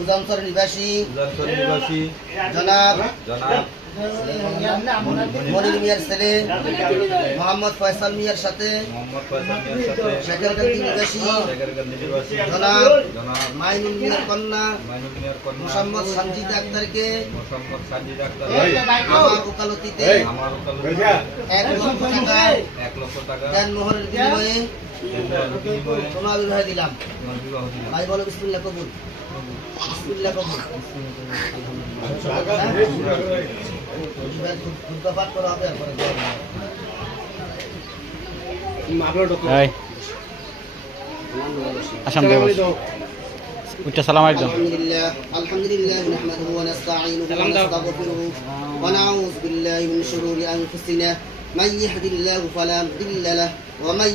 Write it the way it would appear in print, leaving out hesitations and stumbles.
উদামচর নিবাসী জনাব মনির মিয়ার ছেলে মোহাম্মদ ফয়সাল মিয়ার সাথে শেখেরগঞ্জ নিবাসী জনাব মাইনুল মিয়ার কন্যা মোহাম্মদ সানজিদা আক্তারকে আমার ওকালতিতে 1 লক্ষ টাকা দেনমোহরের বিনিময়ে তোমার বিবাহ দিলাম। ভাই বলো বিসমিল্লাহ কবুল। বিসমিল্লাহ কবুল। পাঠ করা হবে আলহামদুলিল্লাহ নাহমাদুহু ওয়া নাস্তাঈনুহু ওয়া নাস্তাগফিরুহু ওয়া নাউযু বিল্লাহি মিন শুরুরি আনফুসিনা মান ইয়াহদিল্লাহু ফালা মুদিল্লা লাহু ওয়া মান